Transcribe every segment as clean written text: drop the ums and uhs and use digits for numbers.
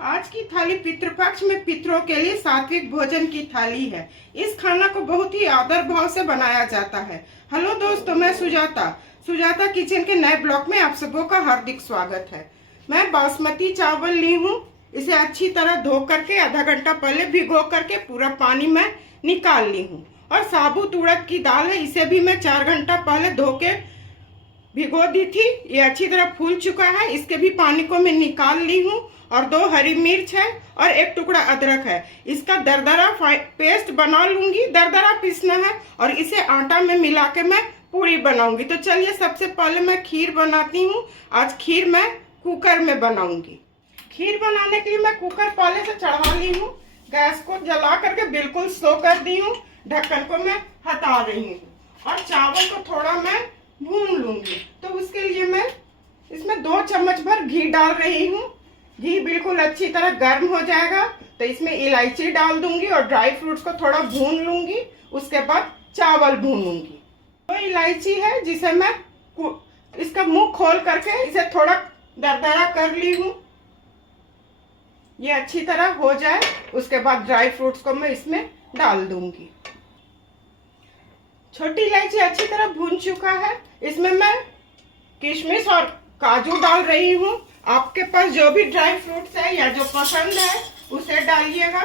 आज की थाली पितृपक्ष में पितरों के लिए सात्विक भोजन की थाली है। इस खाना को बहुत ही आदर भाव से बनाया जाता है। हेलो दोस्तों, मैं सुजाता किचन के नए ब्लॉग में आप सबों का हार्दिक स्वागत है। मैं बासमती चावल ली हूँ। इसे अच्छी तरह धो करके आधा घंटा पहले भिगो करके पूरा पानी मैं निकाल ली हूँ। और साबुत उड़द की दाल है, इसे भी मैं 4 घंटा पहले धो के भिगो दी थी। ये अच्छी तरह फूल चुका है, इसके भी पानी को मैं निकाल ली हूँ। और 2 हरी मिर्च है और 1 टुकड़ा अदरक है। इसका दरदरा पेस्ट बना लूंगी। दरदरा पीसना है और इसे आटा में मिला के मैं पूरी बनाऊंगी। तो चलिए सबसे पहले मैं खीर बनाती हूँ। आज खीर मैं कुकर में बनाऊंगी। खीर बनाने के लिए मैं कुकर पहले से चढ़ा ली हूँ। गैस को जला करके बिल्कुल स्लो कर दी हूँ। ढक्कन को मैं हटा रही हूँ और चावल को थोड़ा मैं भून लूंगी। तो उसके लिए मैं इसमें 2 चम्मच भर घी डाल रही हूँ। घी बिल्कुल अच्छी तरह गर्म हो जाएगा तो इसमें इलायची डाल दूंगी और ड्राई फ्रूट्स को थोड़ा भून लूंगी। उसके बाद चावल भूनूंगी। तो इलायची है जिसे मैं इसका मुंह खोल करके इसे थोड़ा दरदरा कर ली हूँ। ये अच्छी तरह हो जाए उसके बाद ड्राई फ्रूट्स को मैं इसमें डाल दूंगी। छोटी इलायची अच्छी तरह भून चुका है। इसमें मैं किशमिश और काजू डाल रही हूँ। आपके पास जो भी ड्राई फ्रूट्स है या जो पसंद है उसे डालिएगा।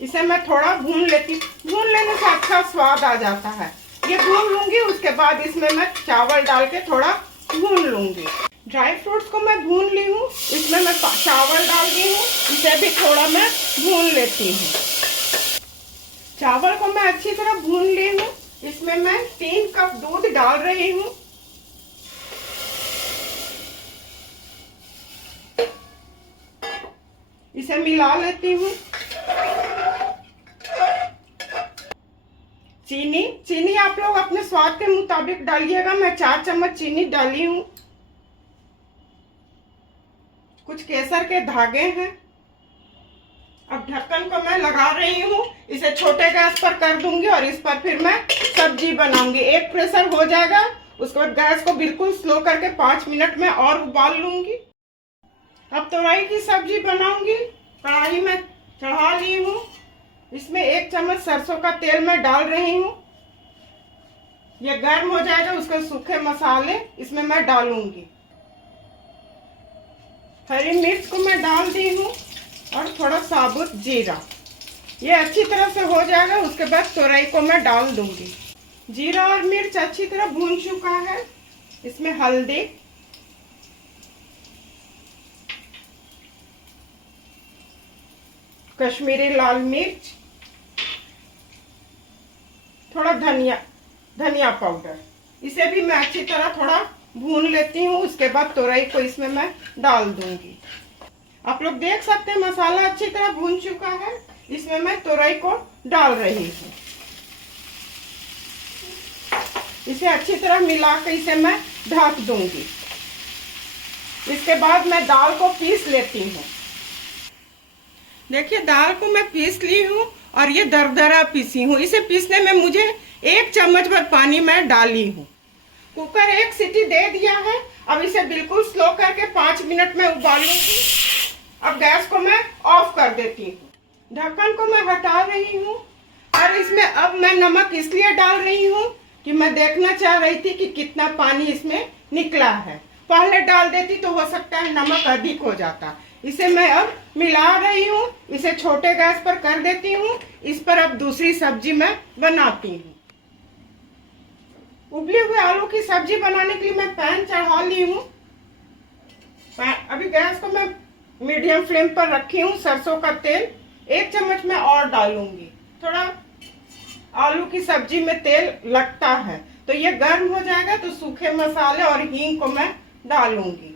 इसे मैं थोड़ा भून लेने से अच्छा स्वाद आ जाता है। ये भून लूंगी। उसके बाद इसमें मैं चावल डाल के थोड़ा भून लूंगी। ड्राई फ्रूट्स को मैं भून ली हूँ। इसमें मैं चावल डाल दी हूँ। इसे भी थोड़ा मैं भून लेती हूँ। चावल को मैं अच्छी तरह भून ली हूँ। इसमें मैं 3 कप दूध डाल रही हूँ। इसे मिला लेती हूँ। चीनी आप लोग अपने स्वाद के मुताबिक डालिएगा। मैं 4 चम्मच चीनी डाली हूँ। कुछ केसर के धागे हैं। अब ढक्कन को मैं लगा रही हूँ। इसे छोटे गैस पर कर दूंगी और इस पर फिर मैं सब्जी बनाऊंगी। एक प्रेशर हो जाएगा उसके बाद गैस को बिल्कुल स्लो करके 5 मिनट में और उबाल लूंगी। अब तोरई की सब्जी बनाऊंगी। कढ़ाई में चढ़ा ली हूँ। इसमें 1 चम्मच सरसों का तेल मैं डाल रही हूँ। यह गर्म हो जाएगा उसके सूखे मसाले इसमें मैं डालूंगी। हरी मिर्च को मैं डाल दी हूँ और थोड़ा साबुत जीरा। ये अच्छी तरह से हो जाएगा उसके बाद तोरई को मैं डाल दूंगी। जीरा और मिर्च अच्छी तरह भून चुका है। इसमें हल्दी, कश्मीरी लाल मिर्च, थोड़ा धनिया पाउडर, इसे भी मैं अच्छी तरह थोड़ा भून लेती हूँ। उसके बाद तोरई को इसमें मैं डाल दूंगी। आप लोग देख सकते हैं मसाला अच्छी तरह भून चुका है। इसमें मैं तोरई को डाल रही हूँ। इसे अच्छी तरह मिला के इसे मैं ढक दूंगी। इसके बाद मैं दाल को पीस लेती हूँ। देखिए दाल को मैं पीस ली हूँ और ये दरदरा पीसी हूँ। इसे पीसने में मुझे 1 चम्मच भर पानी में डाली हूँ। कुकर 1 सीटी दे दिया है। अब इसे बिल्कुल स्लो करके 5 मिनट में उबालूंगी। अब गैस को मैं ऑफ कर देती हूँ। ढक्कन को मैं हटा रही हूँ और इसमें अब मैं नमक इसलिए डाल रही हूँ कि मैं देखना चाह रही थी कि कितना पानी इसमें निकला है। पहले डाल देती तो हो सकता है नमक अधिक हो जाता। इसे मैं अब मिला रही हूँ। इसे छोटे गैस पर कर देती हूँ। इस पर अब दूसरी सब्जी मैं बनाती हूँ। उबले हुए आलू की सब्जी बनाने के लिए मैं पैन चढ़ा ली हूँ। अभी गैस को मैं मीडियम फ्लेम पर रखी हूँ। सरसों का तेल 1 चम्मच में और डालूंगी। थोड़ा आलू की सब्जी में तेल लगता है तो ये गर्म हो जाएगा तो सूखे मसाले और हींग को मैं डालूंगी।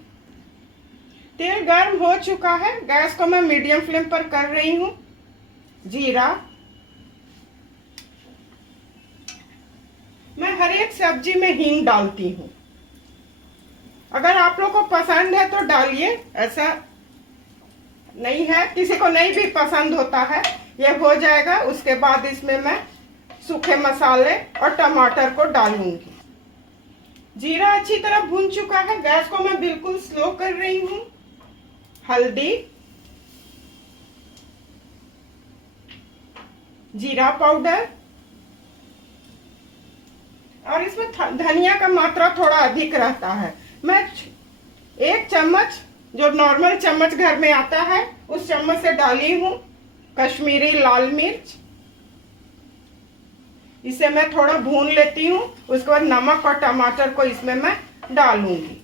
तेल गर्म हो चुका है। गैस को मैं मीडियम फ्लेम पर कर रही हूँ। जीरा, मैं हर एक सब्जी में हींग डालती हूँ। अगर आप लोग को पसंद है तो डालिए, ऐसा नहीं है किसी को नहीं भी पसंद होता है। ये हो जाएगा उसके बाद इसमें मैं सूखे मसाले और टमाटर को डालूंगी। जीरा अच्छी तरह भून चुका है। गैस को मैं बिल्कुल स्लो कर रही हूँ। हल्दी, जीरा पाउडर, और इसमें धनिया का मात्रा थोड़ा अधिक रहता है। मैं 1 चम्मच जो नॉर्मल चम्मच घर में आता है उस चम्मच से डाली हूं कश्मीरी लाल मिर्च। इसे मैं थोड़ा भून लेती हूँ। उसके बाद नमक और टमाटर को इसमें मैं डालूंगी।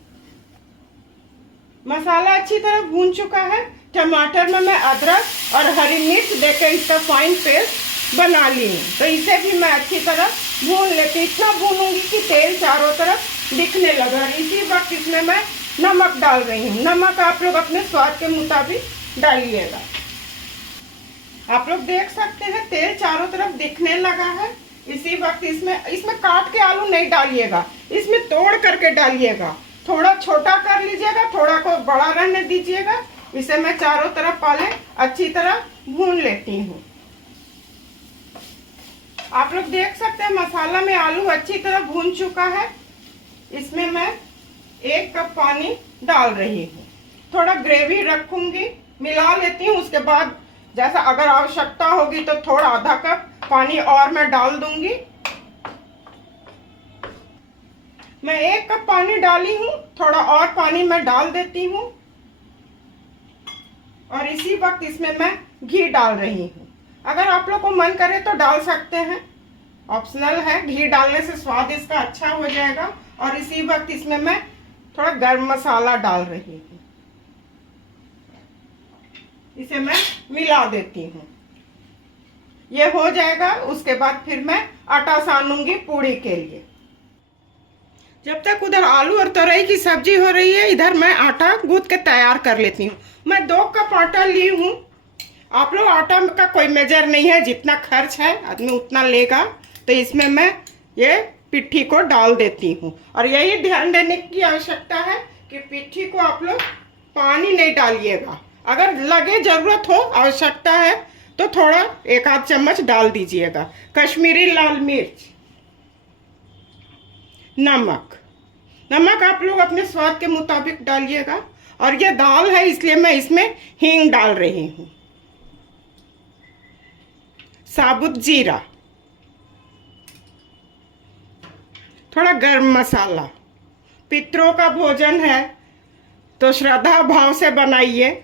मसाला अच्छी तरह भून चुका है। टमाटर में मैं अदरक और हरी मिर्च देकर इसका फाइन पेस्ट बना ली हूँ। तो इसे भी मैं अच्छी तरह भून लेती हूँ। इतना भूनूंगी कि तेल चारों तरफ दिखने लगे। और इसी वक्त इसमें मैं नमक डाल रही हूँ। नमक आप लोग अपने स्वाद के मुताबिक डालिएगा। आप लोग देख सकते हैं तेल चारों तरफ दिखने लगा है। इसी वक्त इसमें काट के आलू नहीं डालिएगा, इसमें तोड़ करके डालिएगा। थोड़ा छोटा कर लीजिएगा, थोड़ा को बड़ा रहने दीजिएगा। इसे मैं चारों तरफ पहले अच्छी तरह भून लेती हूँ। आप लोग देख सकते हैं मसाला में आलू अच्छी तरह भून चुका है। इसमें मैं 1 कप पानी डाल रही हूँ। थोड़ा ग्रेवी रखूंगी, मिला लेती हूँ। उसके बाद जैसा अगर आवश्यकता होगी तो थोड़ा आधा कप पानी और मैं डाल दूंगी। मैं 1 कप पानी डाली हूँ, थोड़ा और पानी मैं डाल देती हूँ। और इसी वक्त इसमें मैं घी डाल रही हूँ। अगर आप लोग को मन करे तो डाल सकते हैं, ऑप्शनल है। घी डालने से स्वाद इसका अच्छा हो जाएगा। और इसी वक्त इसमें मैं थोड़ा गरम मसाला डाल रही हूँ। इसे मैं मिला देती हूँ। ये हो जाएगा। उसके बाद फिर मैं आटा सानूंगी पूड़ी के लिए। जब तक उधर आलू और तोरई की सब्जी हो रही है, इधर मैं आटा गूंथ के तैयार कर लेती हूँ। मैं 2 कप आटा ली हूँ। आप लोग आटा का कोई मेजर नहीं है, जितना खर्च है आदमी उतना लेगा। तो इसमें मैं ये पिट्ठी को डाल देती हूँ। और यही ध्यान देने की आवश्यकता है कि पिट्ठी को आप लोग पानी नहीं डालिएगा। अगर लगे जरूरत हो, आवश्यकता है तो थोड़ा 1 आध चम्मच डाल दीजिएगा। कश्मीरी लाल मिर्च, नमक आप लोग अपने स्वाद के मुताबिक डालिएगा। और ये दाल है इसलिए मैं इसमें हींग डाल रही हूँ। साबुत जीरा, थोड़ा गरम मसाला। पितरों का भोजन है तो श्रद्धा भाव से बनाइए।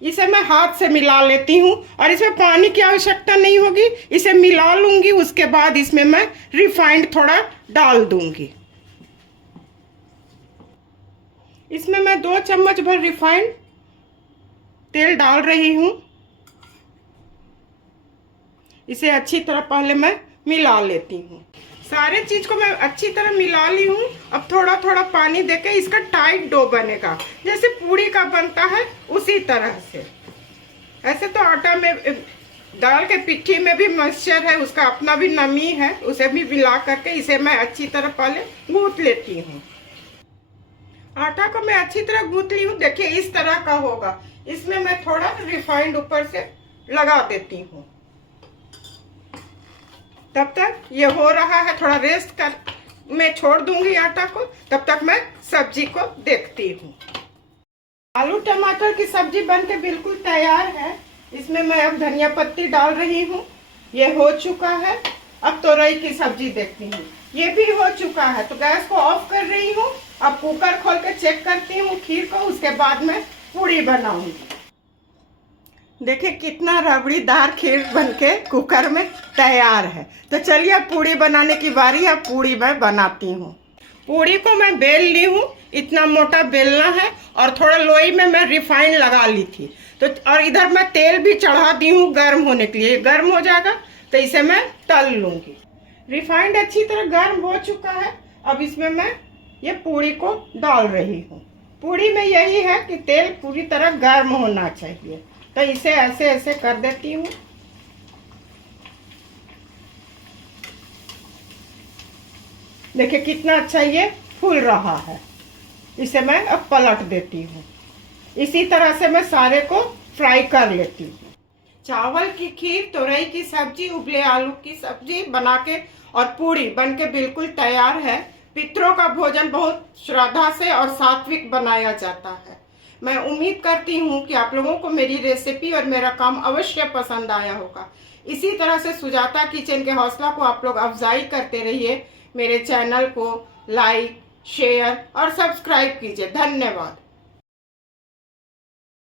इसे मैं हाथ से मिला लेती हूँ और इसमें पानी की आवश्यकता नहीं होगी। इसे मिला लूंगी। उसके बाद इसमें मैं रिफाइंड थोड़ा डाल दूंगी। इसमें मैं 2 चम्मच भर रिफाइंड तेल डाल रही हूँ। इसे अच्छी तरह पहले मैं मिला लेती हूँ। सारे चीज को मैं अच्छी तरह मिला ली हूँ। अब थोड़ा थोड़ा पानी देके इसका टाइट डो बनेगा, जैसे पूड़ी का बनता है उसी तरह से। ऐसे तो आटा में दाल के पिट्ठी में भी मॉइस्चर है, उसका अपना भी नमी है, उसे भी मिला करके इसे मैं अच्छी तरह पहले गूंथ लेती हूँ। आटा को मैं अच्छी तरह गूंथ ली हूँ। देखिए इस तरह का होगा। इसमें मैं थोड़ा रिफाइंड ऊपर से लगा देती हूँ। तब तक ये हो रहा है, थोड़ा रेस्ट कर मैं छोड़ दूंगी आटा को। तब तक मैं सब्जी को देखती हूँ। आलू टमाटर की सब्जी बनके बिल्कुल तैयार है। इसमें मैं अब धनिया पत्ती डाल रही हूँ। ये हो चुका है। अब तोरई की सब्जी देखती हूँ। ये भी हो चुका है तो गैस को ऑफ कर रही हूँ। अब कुकर खोल के चेक करती हूँ खीर को। उसके बाद मैं पूड़ी बनाऊंगी। देखिए कितना रबड़ीदार खीर बनके कुकर में तैयार है। तो चलिए अब पूड़ी बनाने की बारी है। अब पूड़ी मैं बनाती हूँ। पूड़ी को मैं बेल ली हूँ। इतना मोटा बेलना है। और थोड़ा लोई में मैं रिफाइंड लगा ली थी। तो और इधर मैं तेल भी चढ़ा दी हूँ गर्म होने के लिए। गर्म हो जाएगा तो इसे मैं तल लूंगी। रिफाइंड अच्छी तरह गर्म हो चुका है। अब इसमें मैं ये पूड़ी को डाल रही हूँ। पूड़ी में यही है कि तेल पूरी तरह गर्म होना चाहिए। तो इसे ऐसे ऐसे कर देती हूँ। देखिए कितना अच्छा ये फूल रहा है। इसे मैं अब पलट देती हूँ। इसी तरह से मैं सारे को फ्राई कर लेती हूँ। चावल की खीर, तोरई की सब्जी, उबले आलू की सब्जी बना के और पूड़ी बन के बिल्कुल तैयार है। पितरों का भोजन बहुत श्रद्धा से और सात्विक बनाया जाता है। मैं उम्मीद करती हूँ कि आप लोगों को मेरी रेसिपी और मेरा काम अवश्य पसंद आया होगा। इसी तरह से सुजाता किचन के हौसला को आप लोग अफजाई करते रहिए। मेरे चैनल को लाइक, शेयर और सब्सक्राइब कीजिए। धन्यवाद।